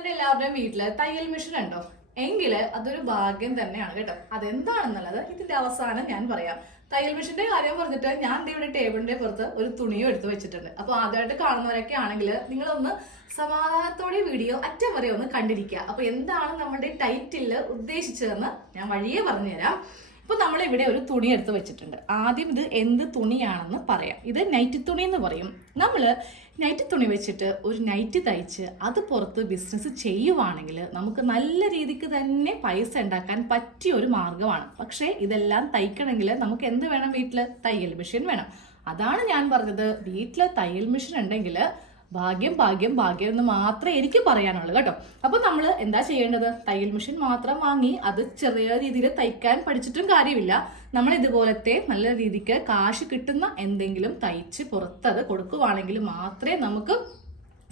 നിങ്ങളുടെ എല്ലാവരുടെയും വീട്ടിൽ തയ്യൽ മെഷീൻ ഉണ്ടോ? എങ്കിൽ അതൊരു ഭാഗ്യം തന്നെയാണ് കേട്ടോ. അതെന്താണെന്നുള്ളത് ഇതിന്റെ അവസാനം ഞാൻ പറയാം. തയ്യൽ മെഷീന്റെ കാര്യം പറഞ്ഞിട്ട് ഞാൻ ഇവിടെ ടേബിളിന്റെ പുറത്ത് ഒരു തുണിയും എടുത്തു വെച്ചിട്ടുണ്ട്. അപ്പോൾ ആദ്യമായിട്ട് കാണുന്നവരൊക്കെ ആണെങ്കിൽ നിങ്ങളൊന്ന് സമാധാനത്തോടെ വീഡിയോ അറ്റം വരെ ഒന്ന് കണ്ടിരിക്കുക. അപ്പോൾ എന്താണ് നമ്മുടെ ടൈറ്റിൽ ഉദ്ദേശിച്ചതെന്ന് ഞാൻ വഴിയേ പറഞ്ഞുതരാം. ഇപ്പൊ നമ്മൾ ഇവിടെ ഒരു തുണി എടുത്ത് വെച്ചിട്ടുണ്ട്. ആദ്യം ഇത് എന്ത് തുണിയാണെന്ന് പറയാം. ഇത് നൈറ്റി തുണി എന്ന് പറയും. നമ്മൾ നൈറ്റി തുണി വെച്ചിട്ട് ഒരു നൈറ്റി തയ്ച്ച് അത് പുറത്ത് ബിസിനസ് ചെയ്യുവാണെങ്കിൽ നമുക്ക് നല്ല രീതിക്ക് തന്നെ പൈസ ഉണ്ടാക്കാൻ പറ്റിയ ഒരു മാർഗമാണ് പക്ഷേ ഇതെല്ലാം തയ്ക്കണമെങ്കിൽ നമുക്ക് എന്ത് വേണം വീട്ടിൽ തയ്യൽ മെഷീൻ വേണം. അതാണ് ഞാൻ പറഞ്ഞത്. വീട്ടിൽ തയ്യൽ മെഷീൻ ഉണ്ടെങ്കിൽ ഭാഗ്യം ഭാഗ്യം ഭാഗ്യം എന്ന് മാത്രമേ എനിക്ക് പറയാനുള്ളൂ കേട്ടോ. അപ്പൊ നമ്മൾ എന്താ ചെയ്യേണ്ടത്? തയ്യൽ മെഷീൻ മാത്രം വാങ്ങി അത് ചെറിയ രീതിയിൽ തയ്ക്കാൻ പഠിച്ചിട്ടും കാര്യമില്ല. നമ്മൾ ഇതുപോലത്തെ നല്ല രീതിക്ക് കാശ് കിട്ടുന്ന എന്തെങ്കിലും തയ്ച്ച് പുറത്തത് കൊടുക്കുവാണെങ്കിൽ മാത്രമേ നമുക്ക്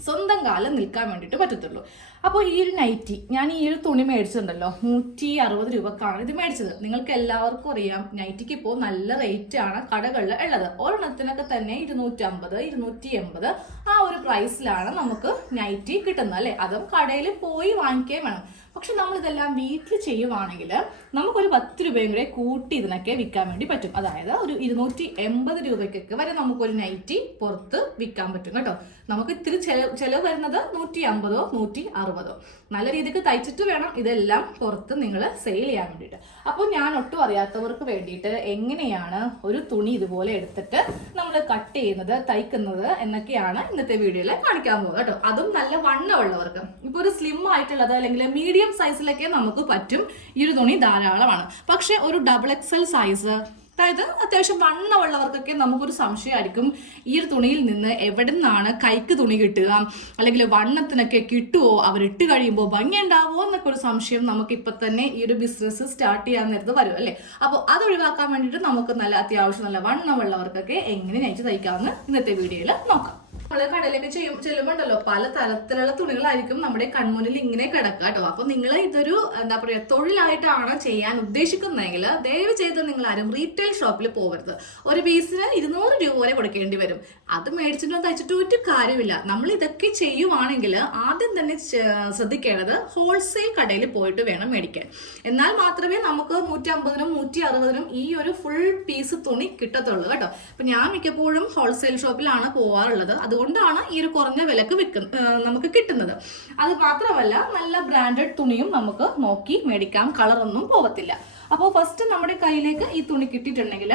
സ്വന്തം കാലം നിൽക്കാൻ വേണ്ടിയിട്ട് പറ്റത്തുള്ളൂ. അപ്പോൾ ഈ ഒരു നൈറ്റി ഞാൻ ഈ ഒരു തുണി മേടിച്ചിട്ടുണ്ടല്ലോ നൂറ്റി അറുപത് രൂപക്കാണ് ഇത് മേടിച്ചത്. നിങ്ങൾക്ക് എല്ലാവർക്കും അറിയാം നൈറ്റിക്ക് ഇപ്പോൾ നല്ല റേറ്റ് ആണ് കടകളിൽ ഉള്ളത്. ഒരെണ്ണത്തിനൊക്കെ തന്നെ ഇരുന്നൂറ്റി അമ്പത് ഇരുന്നൂറ്റി എൺപത് ആ ഒരു പ്രൈസിലാണ് നമുക്ക് നൈറ്റി കിട്ടുന്നത് അല്ലേ? അതും കടയിൽ പോയി വാങ്ങിക്കുകയും വേണം. പക്ഷെ നമ്മൾ ഇതെല്ലാം വീട്ടിൽ ചെയ്യുവാണെങ്കിൽ നമുക്കൊരു പത്ത് രൂപയും കൂടെ കൂട്ടി ഇതിനൊക്കെ വിൽക്കാൻ വേണ്ടി പറ്റും. അതായത് ഒരു ഇരുന്നൂറ്റി എൺപത് രൂപയ്ക്കൊക്കെ വരെ നമുക്കൊരു നൈറ്റി പുറത്ത് വിൽക്കാൻ പറ്റും കേട്ടോ. നമുക്ക് ഇത്തിരി ചെലവ് ചെലവ് വരുന്നത് നൂറ്റി അമ്പതോ നൂറ്റി അറുപതോ. നല്ല രീതിക്ക് തയ്ച്ചിട്ട് വേണം ഇതെല്ലാം പുറത്ത് നിങ്ങൾ സെയിൽ ചെയ്യാൻ വേണ്ടിയിട്ട്. അപ്പോൾ ഞാൻ ഒട്ടും അറിയാത്തവർക്ക് വേണ്ടിയിട്ട് എങ്ങനെയാണ് ഒരു തുണി ഇതുപോലെ എടുത്തിട്ട് നമ്മൾ കട്ട് ചെയ്യുന്നത് തയ്ക്കുന്നത് എന്നൊക്കെയാണ് ഇന്നത്തെ വീഡിയോയിൽ കാണിക്കാൻ പോകുന്നത് കേട്ടോ. അതും നല്ല വണ്ണമുള്ളവർക്ക് ഇപ്പോൾ ഒരു സ്ലിം ആയിട്ടുള്ളത് അല്ലെങ്കിൽ മീഡിയം സൈസിലൊക്കെ നമുക്ക് പറ്റും. ഈ ഒരു തുണി ധാരാളമാണ്. പക്ഷെ ഒരു ഡബിൾ എക്സൽ സൈസ് അതായത് അത്യാവശ്യം വണ്ണമുള്ളവർക്കൊക്കെ നമുക്കൊരു സംശയമായിരിക്കും. ഈ ഒരു തുണിയിൽ നിന്ന് എവിടെ നിന്നാണ് കൈക്ക് തുണി കിട്ടുക? അല്ലെങ്കിൽ വണ്ണത്തിനൊക്കെ കിട്ടുമോ അവരിട്ട് കഴിയുമ്പോൾ ഭംഗി ഉണ്ടാവുമോ എന്നൊക്കെ ഒരു സംശയം നമുക്ക് ഇപ്പൊ തന്നെ ഈ ഒരു ബിസിനസ് സ്റ്റാർട്ട് ചെയ്യാൻ നേരത്ത് വരും അല്ലേ? അപ്പോൾ അത് ഒഴിവാക്കാൻ വേണ്ടിയിട്ട് നമുക്ക് നല്ല അത്യാവശ്യം നല്ല വണ്ണമുള്ളവർക്കൊക്കെ എങ്ങനെ നയിച്ച് തയ്ക്കാമെന്ന് ഇന്നത്തെ വീഡിയോയിൽ നോക്കാം. നമ്മൾ കടലിലേക്ക് ചെയ്യും ചെല്ലുമ്പോണ്ടല്ലോ പല തരത്തിലുള്ള തുണികളായിരിക്കും നമ്മുടെ കൺമുന്നിൽ ഇങ്ങനെ കിടക്കുക കേട്ടോ. അപ്പൊ നിങ്ങൾ ഇതൊരു എന്താ പറയുക തൊഴിലായിട്ടാണ് ചെയ്യാൻ ഉദ്ദേശിക്കുന്നതെങ്കിൽ ദയവ് ചെയ്ത് നിങ്ങൾ ആരും റീറ്റെയിൽ ഷോപ്പിൽ പോകരുത്. ഒരു പീസിന് ഇരുന്നൂറ് രൂപ വരെ കൊടുക്കേണ്ടി വരും. അത് മേടിച്ചിട്ടും തയ്ച്ചിട്ടും ഒരു കാര്യമില്ല നമ്മൾ ഇതൊക്കെ ചെയ്യുവാണെങ്കിൽ ആദ്യം തന്നെ ശ്രദ്ധിക്കേണ്ടത് ഹോൾസെയിൽ കടയിൽ പോയിട്ട് വേണം മേടിക്കാൻ. എന്നാൽ മാത്രമേ നമുക്ക് നൂറ്റി അമ്പതിനും നൂറ്റി അറുപതിനും ഈ ഒരു ഫുൾ പീസ് തുണി കിട്ടത്തുള്ളൂ കേട്ടോ. അപ്പൊ ഞാൻ മിക്കപ്പോഴും ഹോൾസെയിൽ ഷോപ്പിലാണ് പോവാറുള്ളത്. അതുകൊണ്ടാണ് ഈ ഒരു കുറഞ്ഞ വിലക്ക് വിൽക്കുന്ന നമുക്ക് കിട്ടുന്നത്. അത് മാത്രമല്ല നല്ല ബ്രാൻഡഡ് തുണിയും നമുക്ക് നോക്കി മേടിക്കാം. കളറൊന്നും പോകത്തില്ല അപ്പോൾ ഫസ്റ്റ് നമ്മുടെ കയ്യിലേക്ക് ഈ തുണി കിട്ടിയിട്ടുണ്ടെങ്കിൽ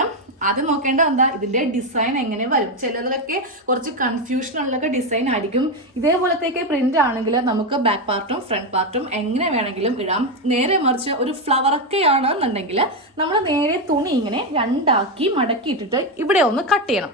അത് നോക്കേണ്ട എന്താ ഇതിന്റെ ഡിസൈൻ എങ്ങനെ വരും? ചിലതിലൊക്കെ കുറച്ച് കൺഫ്യൂഷൻ ഉള്ളൊക്കെ ഡിസൈൻ ആയിരിക്കും. ഇതേപോലത്തേക്ക് പ്രിന്റ് ആണെങ്കിൽ നമുക്ക് ബാക്ക് പാർട്ടും ഫ്രണ്ട് പാർട്ടും എങ്ങനെ വേണമെങ്കിലും ഇടാം. നേരെ മറിച്ച് ഒരു ഫ്ലവർ ഒക്കെ ആണെന്നുണ്ടെങ്കിൽ നമ്മൾ നേരെ തുണി ഇങ്ങനെ രണ്ടാക്കി മടക്കിയിട്ടിട്ട് ഇവിടെ ഒന്ന് കട്ട് ചെയ്യണം.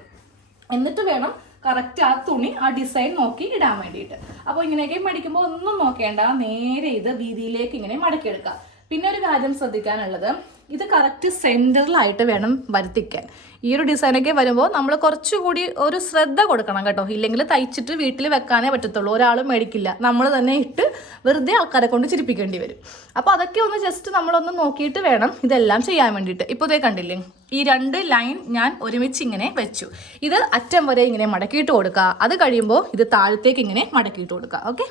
എന്നിട്ട് വേണം കറക്റ്റ് ആ തുണി ആ ഡിസൈൻ നോക്കി ഇടാൻ വേണ്ടിയിട്ട്. അപ്പോൾ ഇങ്ങനെയൊക്കെ മടിക്കുമ്പോൾ ഒന്നും നോക്കേണ്ട നേരെ ഇത് വീതിയിലേക്ക് ഇങ്ങനെ മടക്കിയെടുക്കുക. പിന്നെ ഒരു കാര്യം ശ്രദ്ധിക്കാനുള്ളത് ഇത് കറക്റ്റ് സെന്ററിലായിട്ട് വേണം വരുത്തിക്കാൻ. ഈ ഒരു ഡിസൈനൊക്കെ വരുമ്പോൾ നമ്മൾ കുറച്ചുകൂടി ഒരു ശ്രദ്ധ കൊടുക്കണം കേട്ടോ. ഇല്ലെങ്കിൽ തയ്ച്ചിട്ട് വീട്ടിൽ വെക്കാനേ പറ്റത്തുള്ളൂ. ഒരാളും മേടിക്കില്ല. നമ്മൾ തന്നെ ഇട്ട് വെറുതെ ആൾക്കാരെ കൊണ്ട് ചിരിപ്പിക്കേണ്ടി വരും. അപ്പോൾ അതൊക്കെ ഒന്ന് ജസ്റ്റ് നമ്മളൊന്ന് നോക്കിയിട്ട് വേണം ഇതെല്ലാം ചെയ്യാൻ വേണ്ടിയിട്ട്. ഇപ്പോൾ ഇതേ കണ്ടില്ലേ? ഈ രണ്ട് ലൈൻ ഞാൻ ഒരുമിച്ച് ഇങ്ങനെ വെച്ചു. ഇത് അറ്റം വരെ ഇങ്ങനെ മടക്കിയിട്ട് കൊടുക്കുക. അത് കഴിയുമ്പോൾ ഇത് താഴത്തേക്ക് ഇങ്ങനെ മടക്കിയിട്ട് കൊടുക്കുക. ഓക്കെ?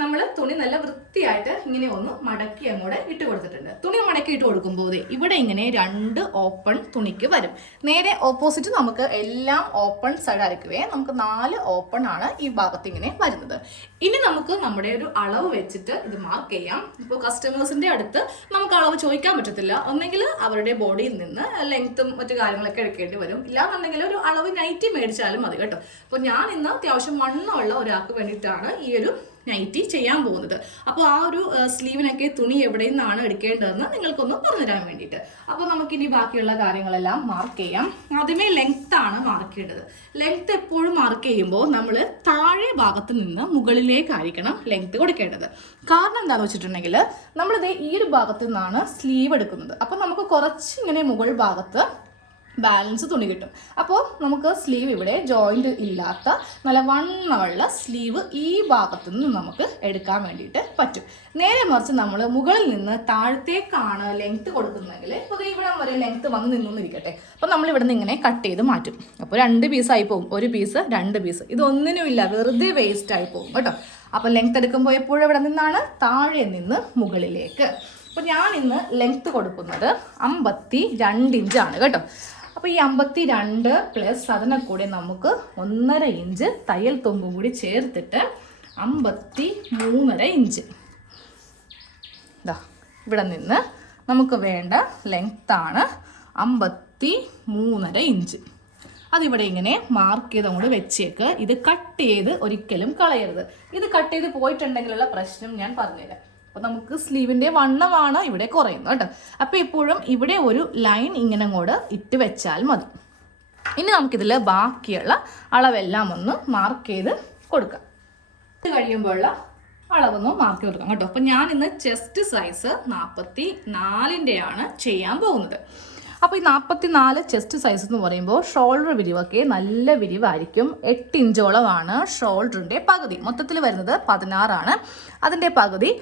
നമ്മൾ തുണി നല്ല വൃത്തിയായിട്ട് ഇങ്ങനെ ഒന്ന് മടക്കി അങ്ങോട്ട് ഇട്ട് കൊടുത്തിട്ടുണ്ട്. തുണി മടക്കി ഇട്ട് കൊടുക്കുമ്പോൾ ഇവിടെ ഇങ്ങനെ രണ്ട് ഓപ്പൺ തുണിക്ക് വരും. നേരെ ഓപ്പോസിറ്റ് നമുക്ക് എല്ലാം ഓപ്പൺ സൈഡ് ആയിരിക്കുവേ നമുക്ക് നാല് ഓപ്പൺ ആണ് ഈ ഭാഗത്ത് ഇങ്ങനെ വരുന്നത്. ഇനി നമുക്ക് നമ്മുടെ ഒരു അളവ് വെച്ചിട്ട് ഇത് മാർക്ക് ചെയ്യാം. ഇപ്പോൾ കസ്റ്റമേഴ്സിന്റെ അടുത്ത് നമുക്ക് അളവ് ചോദിക്കാൻ പറ്റത്തില്ല. ഒന്നെങ്കിൽ അവരുടെ ബോഡിയിൽ നിന്ന് ലെങ്ത്തും മറ്റു കാര്യങ്ങളൊക്കെ എടുക്കേണ്ടി വരും. ഇല്ലാന്നുണ്ടെങ്കിൽ ഒരു അളവ് നൈറ്റി മേടിച്ചാലും മതി കേട്ടോ. അപ്പോൾ ഞാൻ ഇന്ന് അത്യാവശ്യം വണ്ണമുള്ള ഒരാൾക്ക് വേണ്ടിയിട്ടാണ് ഈ ഒരു നൈറ്റി ചെയ്യാൻ പോകുന്നത്. അപ്പോൾ ആ ഒരു സ്ലീവിനൊക്കെ തുണി എവിടെ നിന്നാണ് എടുക്കേണ്ടതെന്ന് നിങ്ങൾക്കൊന്ന് പറഞ്ഞുതരാൻ വേണ്ടിയിട്ട്. അപ്പോൾ നമുക്കിനി ബാക്കിയുള്ള കാര്യങ്ങളെല്ലാം മാർക്ക് ചെയ്യാം. ആദ്യമേ ലെങ്ത് ആണ് മാർക്ക് ചെയ്യേണ്ടത്. ലെങ്ത് എപ്പോഴും മാർക്ക് ചെയ്യുമ്പോൾ നമ്മൾ താഴെ ഭാഗത്ത് നിന്ന് മുകളിലേക്കായിരിക്കണം ലെങ്ത് കൊടുക്കേണ്ടത്. കാരണം എന്താണെന്ന് വെച്ചിട്ടുണ്ടെങ്കിൽ നമ്മളിത് ഈ ഒരു ഭാഗത്ത് നിന്നാണ് സ്ലീവ് എടുക്കുന്നത്. അപ്പോൾ നമുക്ക് കുറച്ച് ഇങ്ങനെ മുകൾ ഭാഗത്ത് ബാലൻസ് തുണി കിട്ടും. അപ്പോൾ നമുക്ക് സ്ലീവ് ഇവിടെ ജോയിന്റ് ഇല്ലാത്ത നല്ല വണ്ണമുള്ള സ്ലീവ് ഈ ഭാഗത്തു നിന്ന് നമുക്ക് എടുക്കാൻ വേണ്ടിയിട്ട് പറ്റും. നേരെ മറിച്ച് നമ്മൾ മുകളിൽ നിന്ന് താഴത്തേക്കാണ് ലെങ്ത് കൊടുക്കുന്നതെങ്കിൽ ഇപ്പോൾ ഇവിടെ വരെ ലെങ്ത് വന്ന് നിന്നിരിക്കട്ടെ അപ്പോൾ നമ്മൾ ഇവിടെ നിന്ന് ഇങ്ങനെ കട്ട് ചെയ്ത് മാറ്റും. അപ്പോൾ രണ്ട് പീസായി പോകും. ഒരു പീസ് രണ്ട് പീസ് ഇതൊന്നിനുമില്ല വെറുതെ വേസ്റ്റ് ആയി പോകും കേട്ടോ. അപ്പോൾ ലെങ്ത് എടുക്കുമ്പോൾ എപ്പോഴും ഇവിടെ നിന്നാണ്? താഴെ നിന്ന് മുകളിലേക്ക്. അപ്പോൾ ഞാൻ ഇന്ന് ലെങ്ത് കൊടുക്കുന്നത് അമ്പത്തി രണ്ട് ഇഞ്ചാണ് കേട്ടോ. അപ്പോൾ ഈ അമ്പത്തി രണ്ട് പ്ലസ് അതിനെ കൂടി നമുക്ക് ഒന്നര ഇഞ്ച് തയ്യൽ തുമ്പും കൂടി ചേർത്തിട്ട് അമ്പത്തി മൂന്നര ഇഞ്ച് ഇതാ ഇവിടെ നിന്ന് നമുക്ക് വേണ്ട ലെങ്ത്താണ് അമ്പത്തി മൂന്നര ഇഞ്ച് അതിവിടെ ഇങ്ങനെ മാർക്ക് ചെയ്ത് അങ്ങോട്ട് വെച്ചേക്ക്. ഇത് കട്ട് ചെയ്ത് ഒരിക്കലും കളയരുത്. ഇത് കട്ട് ചെയ്ത് പോയിട്ടുണ്ടെങ്കിലുള്ള പ്രശ്നം ഞാൻ പറഞ്ഞുതരാം. അപ്പോൾ നമുക്ക് സ്ലീവിന്റെ വണ്ണമാണ് ഇവിടെ കുറയുന്നത് കേട്ടോ. അപ്പോൾ എപ്പോഴും ഇവിടെ ഒരു ലൈൻ ഇങ്ങനെ അങ്ങോട്ട് ഇട്ട് വെച്ചാൽ മതി. ഇനി നമുക്കിതിൽ ബാക്കിയുള്ള അളവെല്ലാം ഒന്ന് മാർക്ക് ചെയ്ത് കൊടുക്കാം. ഇത് കഴിയുമ്പോഴുള്ള അളവൊന്ന് മാർക്ക് കൊടുക്കാം കേട്ടോ. അപ്പം ഞാൻ ഇന്ന് ചെസ്റ്റ് സൈസ് നാൽപ്പത്തി നാലിന്റെയാണ് ചെയ്യാൻ പോകുന്നത്. അപ്പോൾ ഈ നാൽപ്പത്തി നാല് ചെസ്റ്റ് സൈസ് എന്ന് പറയുമ്പോൾ ഷോൾഡർ വിരിവൊക്കെ നല്ല വിരിവായിരിക്കും. എട്ട് ഇഞ്ചോളമാണ് ഷോൾഡറിന്റെ പകുതി. മൊത്തത്തിൽ വരുന്നത് പതിനാറാണ്. അതിന്റെ പകുതി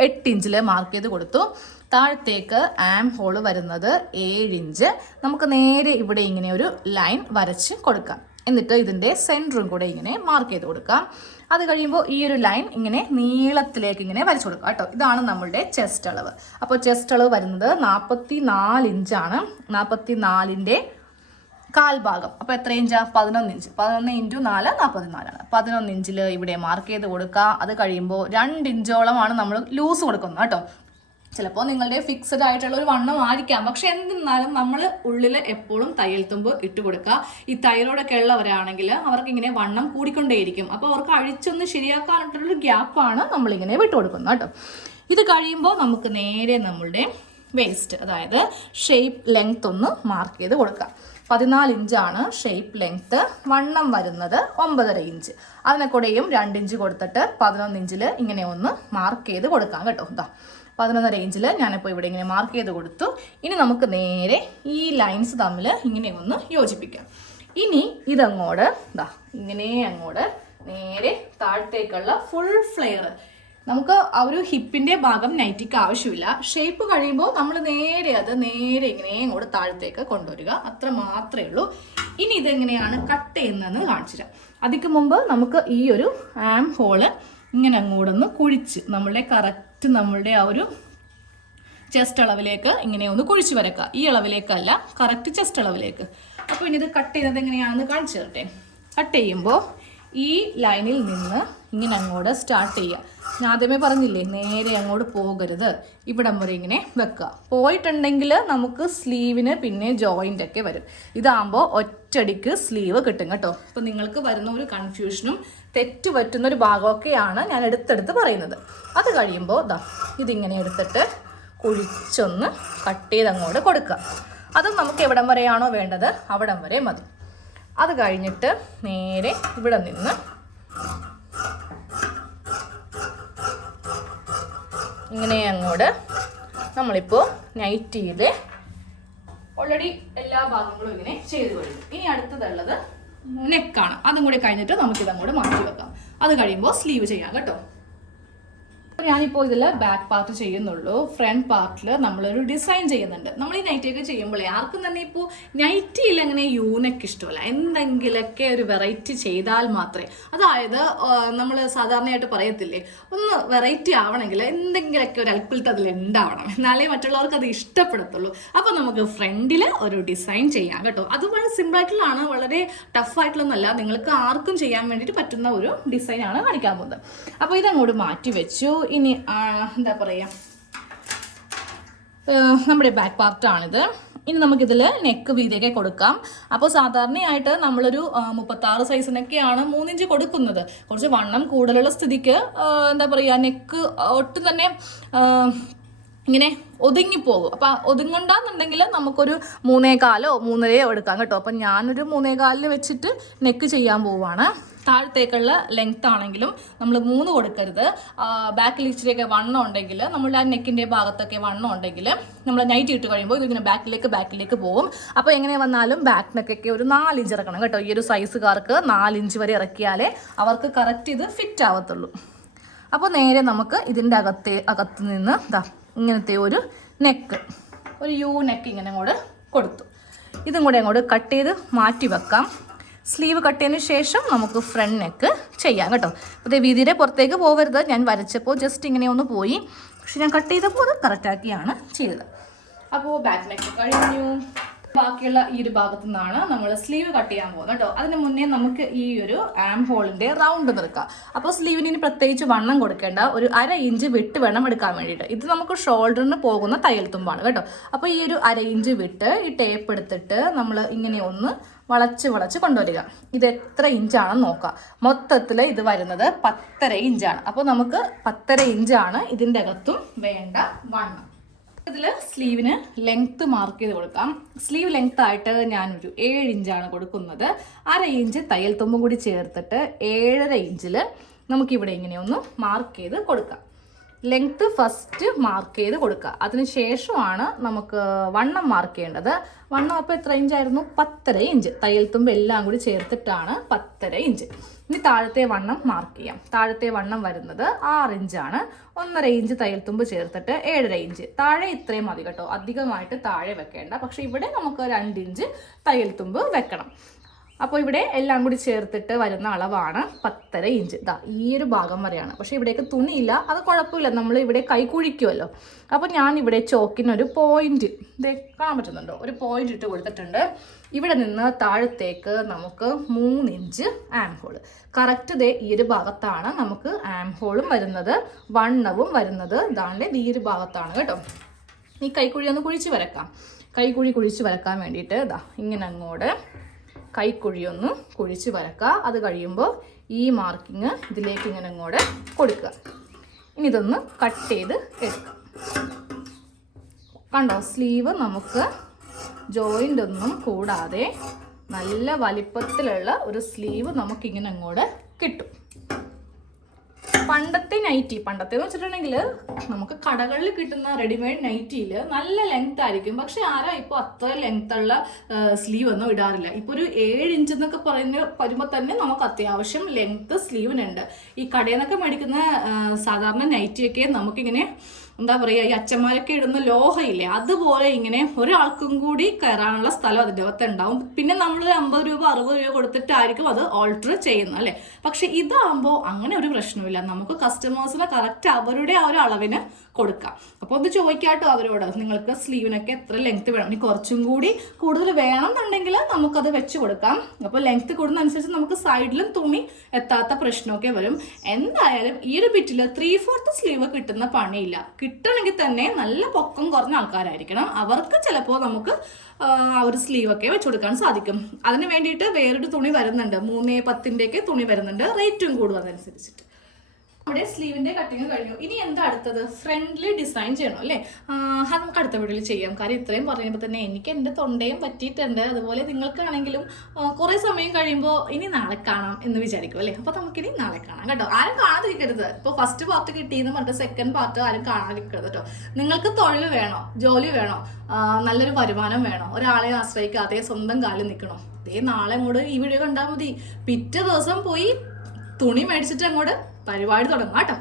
എട്ട് ഇഞ്ചിൽ മാർക്ക് ചെയ്ത് കൊടുത്തു. താഴത്തേക്ക് ആം ഹോൾ വരുന്നത് ഏഴ് ഇഞ്ച്. നമുക്ക് നേരെ ഇവിടെ ഇങ്ങനെ ഒരു ലൈൻ വരച്ച് കൊടുക്കാം. എന്നിട്ട് ഇതിന്റെ സെന്ററും കൂടെ ഇങ്ങനെ മാർക്ക് ചെയ്ത് കൊടുക്കാം. അത് കഴിയുമ്പോൾ ഈ ഒരു ലൈൻ ഇങ്ങനെ നീളത്തിലേക്ക് ഇങ്ങനെ വരച്ചു കൊടുക്കുക കേട്ടോ. ഇതാണ് നമ്മളുടെ ചെസ്റ്റ് അളവ്. അപ്പോൾ ചെസ്റ്റ് അളവ് വരുന്നത് നാൽപ്പത്തി നാല് ഇഞ്ചാണ്. നാൽപ്പത്തി നാലിന്റെ കാൽഭാഗം. അപ്പോൾ എത്ര ഇഞ്ചാ പതിനൊന്ന് ഇഞ്ച് പതിനൊന്ന് ഇന്റു നാല് നാൽപ്പത്തിനാലാണ് പതിനൊന്ന് ഇഞ്ചിൽ ഇവിടെ മാർക്ക് ചെയ്ത് കൊടുക്കുക അത് കഴിയുമ്പോൾ രണ്ട് ഇഞ്ചോളമാണ് നമ്മൾ ലൂസ് കൊടുക്കുന്നത് കേട്ടോ. ചിലപ്പോൾ നിങ്ങളുടെ ഫിക്സഡ് ആയിട്ടുള്ള ഒരു വണ്ണം ആയിരിക്കാം. പക്ഷെ എന്തിരുന്നാലും നമ്മൾ ഉള്ളിൽ എപ്പോഴും തയ്യൽ തുമ്പ് ഇട്ട് കൊടുക്കുക ഈ തൈറോയിഡൊക്കെ ഉള്ളവരാണെങ്കിൽ അവർക്ക് ഇങ്ങനെ വണ്ണം കൂടിക്കൊണ്ടേയിരിക്കും. അപ്പോൾ അവർക്ക് അഴിച്ചൊന്ന് ശരിയാക്കാനായിട്ടുള്ളൊരു ഗ്യാപ്പാണ് നമ്മളിങ്ങനെ വിട്ടു കൊടുക്കുന്നത് കേട്ടോ. ഇത് കഴിയുമ്പോൾ നമുക്ക് നേരെ നമ്മളുടെ വേസ്റ്റ് അതായത് ഷേപ്പ് ലെങ്ത് ഒന്ന് മാർക്ക് ചെയ്ത് കൊടുക്കാം. പതിനാല് ഇഞ്ചാണ് ഷേപ്പ് ലെങ്ത്ത് വണ്ണം വരുന്നത് ഒമ്പതര ഇഞ്ച്. അതിനെ കൂടെയും രണ്ട് ഇഞ്ച് കൊടുത്തിട്ട് പതിനൊന്ന് ഇഞ്ചിൽ ഇങ്ങനെ ഒന്ന് മാർക്ക് ചെയ്ത് കൊടുക്കാം കേട്ടോ. എന്താ പതിനൊന്നര ഇഞ്ചിൽ ഞാനിപ്പോൾ ഇവിടെ ഇങ്ങനെ മാർക്ക് ചെയ്ത് കൊടുത്തു. ഇനി നമുക്ക് നേരെ ഈ ലൈൻസ് തമ്മിൽ ഇങ്ങനെ ഒന്ന് യോജിപ്പിക്കാം. ഇനി ഇതങ്ങോട്ട് ഇതാ ഇങ്ങനെ അങ്ങോട്ട് നേരെ താഴത്തേക്കുള്ള ഫുൾ ഫ്ലെയർ നമുക്ക് ആ ഒരു ഹിപ്പിന്റെ ഭാഗം നൈറ്റിക്ക് ആവശ്യമില്ല. ഷേപ്പ് കഴിയുമ്പോൾ നമ്മൾ നേരെ അത് നേരെ ഇങ്ങനെ അങ്ങോട്ട് താഴത്തേക്ക് കൊണ്ടുവരിക. അത്ര മാത്രമേ ഉള്ളൂ. ഇനി ഇതെങ്ങനെയാണ് കട്ട് ചെയ്യുന്നതെന്ന് കാണിച്ചു തരാം അതിക്ക് മുമ്പ് നമുക്ക് ഈ ഒരു ആം ഹോൾ ഇങ്ങനെ അങ്ങോട്ടൊന്ന് കുഴിച്ച് നമ്മളുടെ കറക്റ്റ് നമ്മളുടെ ആ ഒരു ചെസ്റ്റ് അളവിലേക്ക് ഇങ്ങനെ ഒന്ന് കുഴിച്ച് വരക്കുക ഈ അളവിലേക്കല്ല കറക്റ്റ് ചെസ്റ്റ് അളവിലേക്ക്. അപ്പോൾ ഇനി ഇത് കട്ട് ചെയ്യുന്നത് എങ്ങനെയാണെന്ന് കാണിച്ചു തരട്ടെ കട്ട് ചെയ്യുമ്പോൾ ഈ ലൈനിൽ നിന്ന് ഇങ്ങനെ അങ്ങോട്ട് സ്റ്റാർട്ട് ചെയ്യുക. ഞാൻ ആദ്യമേ പറഞ്ഞില്ലേ നേരെ അങ്ങോട്ട് പോകരുത്. ഇവിടം വരെ ഇങ്ങനെ വെക്കുക. പോയിട്ടുണ്ടെങ്കിൽ നമുക്ക് സ്ലീവിന് പിന്നെ ജോയിന്റ് ഒക്കെ വരും. ഇതാകുമ്പോൾ ഒറ്റടിക്ക് സ്ലീവ് കിട്ടും കേട്ടോ. അപ്പോൾ നിങ്ങൾക്ക് വരുന്ന ഒരു കൺഫ്യൂഷനും തെറ്റ് പറ്റുന്ന ഒരു ഭാഗമൊക്കെയാണ് ഞാൻ എടുത്തെടുത്ത് പറയുന്നത്. അത് കഴിയുമ്പോൾ ഇതാ ഇതിങ്ങനെ എടുത്തിട്ട് കുഴിച്ചൊന്ന് കട്ട് ചെയ്ത് അങ്ങോട്ട് കൊടുക്കുക. അതും നമുക്ക് എവിടം വരെയാണോ വേണ്ടത് അവിടം വരെ മതി. അത് കഴിഞ്ഞിട്ട് നേരെ ഇവിടെ നിന്ന് ഇങ്ങനെ അങ്ങോട്ട് നമ്മളിപ്പോൾ നൈറ്റ് ചെയ്ത് ഓൾറെഡി എല്ലാ ഭാഗങ്ങളും ഇങ്ങനെ ചെയ്തു കഴിഞ്ഞു. ഇനി അടുത്തതുള്ളത് നെക്കാണ് അതും കൂടി കഴിഞ്ഞിട്ട് നമുക്കിതങ്ങോട്ട് മാറ്റി വെക്കാം. അത് കഴിയുമ്പോൾ സ്ലീവ് ചെയ്യാം കേട്ടോ. ഞാനിപ്പോൾ ഇതിൽ ബാക്ക് പാർട്ട് ചെയ്യുന്നുള്ളൂ. ഫ്രണ്ട് പാർട്ടിൽ നമ്മളൊരു ഡിസൈൻ ചെയ്യുന്നുണ്ട്. നമ്മൾ ഈ നൈറ്റിയൊക്കെ ചെയ്യുമ്പോഴേ ആർക്കും തന്നെ ഇപ്പോൾ നൈറ്റിയിൽ അങ്ങനെ യൂനക്ക് ഇഷ്ടമല്ല. എന്തെങ്കിലുമൊക്കെ ഒരു വെറൈറ്റി ചെയ്താൽ മാത്രമേ അതായത് നമ്മൾ സാധാരണയായിട്ട് പറയത്തില്ലേ ഒന്ന് വെറൈറ്റി ആവണമെങ്കിൽ എന്തെങ്കിലുമൊക്കെ ഒരു അൽപ്പിലത്തെ അതിൽ ഉണ്ടാവണം. എന്നാലേ മറ്റുള്ളവർക്ക് അത് ഇഷ്ടപ്പെടത്തുള്ളൂ. അപ്പോൾ നമുക്ക് ഫ്രണ്ടിൽ ഒരു ഡിസൈൻ ചെയ്യാം കേട്ടോ. അത് വളരെ സിമ്പിളായിട്ടുള്ളതാണ് വളരെ ടഫായിട്ടുള്ളതൊന്നല്ല നിങ്ങൾക്ക് ആർക്കും ചെയ്യാൻ വേണ്ടിയിട്ട് പറ്റുന്ന ഒരു ഡിസൈനാണ് കാണിക്കാൻ പോകുന്നത്. അപ്പോൾ ഇതങ്ങോട്ട് മാറ്റി വെച്ചു. ഇനി എന്താ പറയുക നമ്മുടെ ബാക്ക് പാർട്ടാണിത് ഇനി നമുക്കിതിൽ നെക്ക് വീതിയൊക്കെ കൊടുക്കാം. അപ്പോൾ സാധാരണയായിട്ട് നമ്മളൊരു മുപ്പത്താറ് സൈസിനൊക്കെയാണ് മൂന്നിഞ്ച് കൊടുക്കുന്നത്. കുറച്ച് വണ്ണം കൂടുതലുള്ള സ്ഥിതിക്ക് എന്താ പറയുക നെക്ക് ഒട്ടും തന്നെ ഇങ്ങനെ ഒതുങ്ങി പോകും. അപ്പം ഒതുങ്ങണ്ടെന്നുണ്ടെങ്കിൽ നമുക്കൊരു മൂന്നേകാലോ മൂന്നരയോ എടുക്കാം കേട്ടോ. അപ്പം ഞാനൊരു മൂന്നേകാലിന് വെച്ചിട്ട് നെക്ക് ചെയ്യാൻ പോവാണ്. താഴത്തേക്കുള്ള ലെങ്ത് ആണെങ്കിലും നമ്മൾ മൂന്ന് കൊടുക്കരുത്. ബാക്കിൽ ഇച്ചിരിയൊക്കെ വണ്ണം ഉണ്ടെങ്കിൽ നമ്മളുടെ ആ നെക്കിന്റെ ഭാഗത്തൊക്കെ വണ്ണം ഉണ്ടെങ്കിൽ നമ്മൾ നൈറ്റ് ഇട്ട് കഴിയുമ്പോൾ ഇതിങ്ങനെ ബാക്കിലേക്ക് ബാക്കിലേക്ക് പോകും. അപ്പോൾ എങ്ങനെ വന്നാലും ബാക്ക് നെക്കൊക്കെ ഒരു നാലിഞ്ച് ഇറക്കണം കേട്ടോ. ഈ ഒരു സൈസുകാർക്ക് നാലിഞ്ച് വരെ ഇറക്കിയാലേ അവർക്ക് കറക്റ്റ് ഇത് ഫിറ്റ് ആവത്തുള്ളൂ. അപ്പോൾ നേരെ നമുക്ക് ഇതിന്റെ അകത്തെ അകത്ത് നിന്ന് ഇതാ ഇങ്ങനത്തെ ഒരു നെക്ക് ഒരു യു നെക്ക് ഇങ്ങനെ അങ്ങോട്ട് കൊടുത്തു. ഇതും കൂടെ അങ്ങോട്ട് കട്ട് ചെയ്ത് മാറ്റി വെക്കാം. സ്ലീവ് കട്ട് ചെയ്തതിന് ശേഷം നമുക്ക് ഫ്രണ്ട് നെക്ക് ചെയ്യാം കേട്ടോ. അപ്പോൾ വീതിയുടെ പുറത്തേക്ക് പോകരുത് ഞാൻ വരച്ചപ്പോൾ ജസ്റ്റ് ഇങ്ങനെ ഒന്ന് പോയി. പക്ഷെ ഞാൻ കട്ട് ചെയ്തപ്പോൾ അത് കറക്റ്റാക്കിയാണ് ചെയ്തത്. അപ്പോൾ ബാക്ക് നെക്ക് കഴിഞ്ഞു. ബാക്കിയുള്ള ഈ ഒരു ഭാഗത്തു നിന്നാണ് നമ്മൾ സ്ലീവ് കട്ട് ചെയ്യാൻ പോകുന്നത് കേട്ടോ. അതിന് മുന്നേ നമുക്ക് ഈ ഒരു ആം ഹോളിന്റെ റൗണ്ട് നിർക്കാം അപ്പോൾ സ്ലീവിന് ഇനി പ്രത്യേകിച്ച് വണ്ണം കൊടുക്കേണ്ട ഒരു അര ഇഞ്ച് വിട്ട് വേണം എടുക്കാൻ വേണ്ടിയിട്ട്. ഇത് നമുക്ക് ഷോൾഡറിന് പോകുന്ന തയ്യൽ തുമ്പാണ് കേട്ടോ. അപ്പോൾ ഈ ഒരു അര ഇഞ്ച് വിട്ട് ഈ ടേപ്പ് എടുത്തിട്ട് നമ്മൾ ഇങ്ങനെ ഒന്ന് വളച്ച് വളച്ച് കൊണ്ടുവരിക. ഇത് എത്ര ഇഞ്ചാണെന്ന് നോക്കാം. മൊത്തത്തിൽ ഇത് വരുന്നത് പത്തര ഇഞ്ചാണ് അപ്പോൾ നമുക്ക് പത്തര ഇഞ്ചാണ് ഇതിന്റെ അകത്തും വേണ്ട വണ്ണം. ഇതിൽ സ്ലീവിന് ലെങ്ത്ത് മാർക്ക് ചെയ്ത് കൊടുക്കാം. സ്ലീവ് ലെങ്ത് ആയിട്ട് ഞാനൊരു ഏഴ് ഇഞ്ചാണ് കൊടുക്കുന്നത്. അര ഇഞ്ച് തയ്യൽ തുമ്പും കൂടി ചേർത്തിട്ട് ഏഴര ഇഞ്ചിൽ നമുക്കിവിടെ ഇങ്ങനെ ഒന്ന് മാർക്ക് ചെയ്ത് കൊടുക്കാം. ലെങ്ത്ത് ഫസ്റ്റ് മാർക്ക് ചെയ്ത് കൊടുക്കുക. അതിന് ശേഷമാണ് നമുക്ക് വണ്ണം മാർക്ക് ചെയ്യേണ്ടത്. വണ്ണം അപ്പോൾ എത്ര ഇഞ്ചായിരുന്നു? പത്തര ഇഞ്ച്. തയ്യൽ തുമ്പ് എല്ലാം കൂടി ചേർത്തിട്ടാണ് പത്തര ഇഞ്ച്. ഇനി താഴത്തെ വണ്ണം മാർക്ക് ചെയ്യാം. താഴത്തെ വണ്ണം വരുന്നത് ആറ് ഇഞ്ചാണ് ഒന്നര ഇഞ്ച് തയ്യൽ തുമ്പ് ചേർത്തിട്ട് ഏഴര ഇഞ്ച് താഴെ ഇത്രയും മതി കേട്ടോ. അധികമായിട്ട് താഴെ വെക്കേണ്ട. പക്ഷെ ഇവിടെ നമുക്ക് രണ്ട് ഇഞ്ച് തയ്യൽ തുമ്പ് വെക്കണം. അപ്പോൾ ഇവിടെ എല്ലാം കൂടി ചേർത്തിട്ട് വരുന്ന അളവാണ് പത്തര ഇഞ്ച് ഇതാ ഈ ഒരു ഭാഗം വരെയാണ്. പക്ഷേ ഇവിടേക്ക് തുണിയില്ല. അത് കുഴപ്പമില്ല. നമ്മൾ ഇവിടെ കൈ കുഴിക്കുമല്ലോ അപ്പോൾ ഞാൻ ഇവിടെ ചോക്കിനൊരു പോയിന്റ് ഇതേ കാണാൻ പറ്റുന്നുണ്ടോ? ഒരു പോയിന്റ് ഇട്ട് കൊടുത്തിട്ടുണ്ട്. ഇവിടെ നിന്ന് താഴത്തേക്ക് നമുക്ക് മൂന്ന് ഇഞ്ച് ആം ഹോൾ. കറക്റ്റ് ദേ ഈ ഒരു ഭാഗത്താണ് നമുക്ക് ആം ഹോളും വരുന്നത്. വണ്ണവും വരുന്നത് ഇതാണ്ട് ഈ ഒരു ഭാഗത്താണ് കേട്ടോ. ഈ കൈക്കുഴി ഒന്ന് കുഴിച്ച് വരക്കാം. കൈക്കുഴി കുഴിച്ച് വരക്കാൻ വേണ്ടിയിട്ട് ഇതാ ഇങ്ങനെ അങ്ങോട്ട് കൈക്കുഴി ഒന്ന് കുഴിച്ച് വരക്കുക. അത് കഴിയുമ്പോൾ ഈ മാർക്കിങ് ഇതിലേക്ക് ഇങ്ങനെ അങ്ങോട്ട് കൊടുക്കുക. ഇനി ഇതൊന്ന് കട്ട് ചെയ്ത് എടുക്കാം. കണ്ടോ സ്ലീവ് നമുക്ക് ജോയിന്റ് ഒന്നും കൂടാതെ നല്ല വലിപ്പത്തിലുള്ള ഒരു സ്ലീവ് നമുക്കിങ്ങനെ അങ്ങോട്ട് കിട്ടും. പണ്ടത്തെ നൈറ്റി പണ്ടത്തെ എന്ന് വെച്ചിട്ടുണ്ടെങ്കിൽ നമുക്ക് കടകളിൽ കിട്ടുന്ന റെഡിമെയ്ഡ് നൈറ്റിയിൽ നല്ല ലെങ്ത് ആയിരിക്കും. പക്ഷെ ആരാ ഇപ്പോൾ അത്ര ലെങ്ത് ഉള്ള സ്ലീവ് ഒന്നും ഇടാറില്ല. ഇപ്പോൾ ഒരു ഏഴ് ഇഞ്ച് എന്നൊക്കെ പറയുന്ന വരുമ്പോൾ തന്നെ നമുക്ക് അത്യാവശ്യം ലെങ്ത് സ്ലീവിനുണ്ട്. ഈ കടയിൽ നിന്നൊക്കെ മേടിക്കുന്ന സാധാരണ നൈറ്റിയൊക്കെ നമുക്കിങ്ങനെ എന്താ പറയുക ഈ അച്ഛന്മാരൊക്കെ ഇടുന്ന ലോഹയില്ലേ അതുപോലെ ഇങ്ങനെ ഒരാൾക്കും കൂടി കയറാനുള്ള സ്ഥലം അതിന്റെ അകത്ത് ഉണ്ടാവും. പിന്നെ നമ്മൾ അമ്പത് രൂപ അറുപത് രൂപ കൊടുത്തിട്ടായിരിക്കും അത് ഓൾട്ടർ ചെയ്യുന്നത് അല്ലേ? പക്ഷെ ഇതാകുമ്പോൾ അങ്ങനെ ഒരു പ്രശ്നമില്ല. നമുക്ക് കസ്റ്റമേഴ്സിന് കറക്റ്റ് അവരുടെ ആ ഒരു അളവിന് കൊടുക്കാം. അപ്പോൾ ഒന്ന് ചോദിക്കാട്ടോ അവരോട് നിങ്ങൾക്ക് സ്ലീവിനൊക്കെ എത്ര ലെങ്ത് വേണം? ഇനി കുറച്ചും കൂടി കൂടുതൽ വേണം എന്നുണ്ടെങ്കിൽ നമുക്കത് വെച്ച് കൊടുക്കാം. അപ്പോൾ ലെങ്ത് കൂടുന്നതനുസരിച്ച് നമുക്ക് സൈഡിലും തുണി എത്താത്ത പ്രശ്നമൊക്കെ വരും. എന്തായാലും ഈ ഒരു ബിറ്റിൽ ത്രീ ഫോർത്ത് സ്ലീവ് കിട്ടുന്ന പണിയില്ല. കിട്ടണമെങ്കിൽ തന്നെ നല്ല പൊക്കം കുറഞ്ഞ ആൾക്കാരായിരിക്കണം. അവർക്ക് ചിലപ്പോൾ നമുക്ക് ആ ഒരു സ്ലീവ് ഒക്കെ വെച്ച് കൊടുക്കാൻ സാധിക്കും. അതിന് വേണ്ടിയിട്ട് വേറൊരു തുണി വരുന്നുണ്ട്. മൂന്നേ പത്തിന്റെയൊക്കെ തുണി വരുന്നുണ്ട്. റേറ്റും കൂടും അതനുസരിച്ചിട്ട്. നമ്മുടെ സ്ലീവിന്റെ കട്ടിങ് കഴിഞ്ഞു. ഇനി എന്താ അടുത്തത്? ഫ്രണ്ട്ലി ഡിസൈൻ ചെയ്യണം അല്ലേ? അത് നമുക്ക് അടുത്ത വീഡിയോയിൽ ചെയ്യാം. കാരണം ഇത്രയും പറഞ്ഞപ്പോൾ തന്നെ എനിക്ക് എന്റെ തൊണ്ടയും പറ്റിയിട്ടുണ്ട്. അതുപോലെ നിങ്ങൾക്കാണെങ്കിലും കുറേ സമയം കഴിയുമ്പോൾ ഇനി നാളെ കാണാം എന്ന് വിചാരിക്കും അല്ലേ? അപ്പോൾ നമുക്കിനി നാളെ കാണാം കേട്ടോ. ആരും കാണാതിരിക്കരുത്. ഇപ്പോൾ ഫസ്റ്റ് പാർട്ട് കിട്ടിയെന്ന് പറഞ്ഞിട്ട് സെക്കൻഡ് പാർട്ട് ആരും കാണാതിരിക്കരുത് കേട്ടോ. നിങ്ങൾക്ക് തൊഴിൽ വേണോ? ജോലി വേണോ? നല്ലൊരു വരുമാനം വേണോ? ഒരാളെ ആശ്രയിക്കാതെ സ്വന്തം കാലിൽ നിൽക്കണോ? അതേ നാളെ അങ്ങോട്ട് ഈ വീഡിയോ കണ്ടാൽ മതി. പിറ്റേ ദിവസം പോയി തുണി മേടിച്ചിട്ട് അങ്ങോട്ട് പരിപാടി തുടങ്ങാം കേട്ടോ.